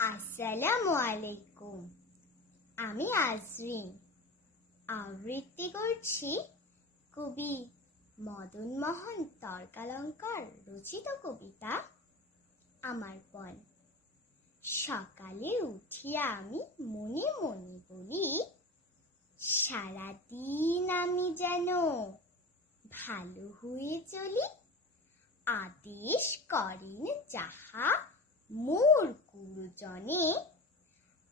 আসসালামু আলাইকুম। আমি আজরিন আবৃত্তি করছি কবি মদন মোহন তর্কালঙ্কার রচিত কবিতা আমার পণ। সকালে উঠিয়া আমি মনে মনে বলি, সারাদিন আমি যেন ভালো হয়ে চলি। আদেশ করেন যাহা মোর গুরুজনে,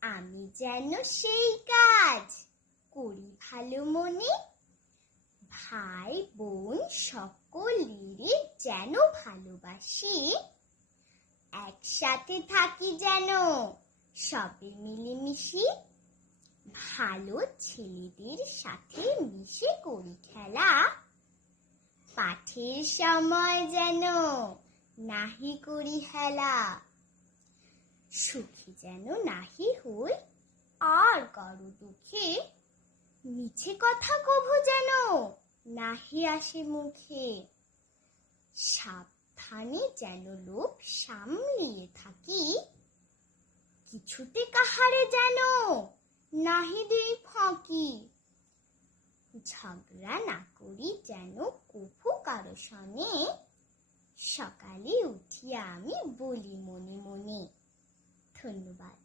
আমি যেন সেই কাজ করি ভালো মনে। ভাই বোন সকলেরই যেন ভালোবাসি, একসাথে থাকি যেন সবে মিলেমিশি। ভালো ছেলেদের সাথে মিশে করি খেলা, পাঠের সময় যেন নাহি করি হেলা। সুখী যেন নাহি হই আর কারো দুঃখে, মিছে কথা কভু যেন নাহি আসে মুখে। সাবধানে যেন লোভ সামলিয়ে থাকি, কিছুতে কাহারে যেন নাহি দেই ফাঁকি। ঝগড়া না করি যেন কভু কারো সনে, সকালে উঠিয়া আমি বলি মনে মনে। ধন্যবাদ।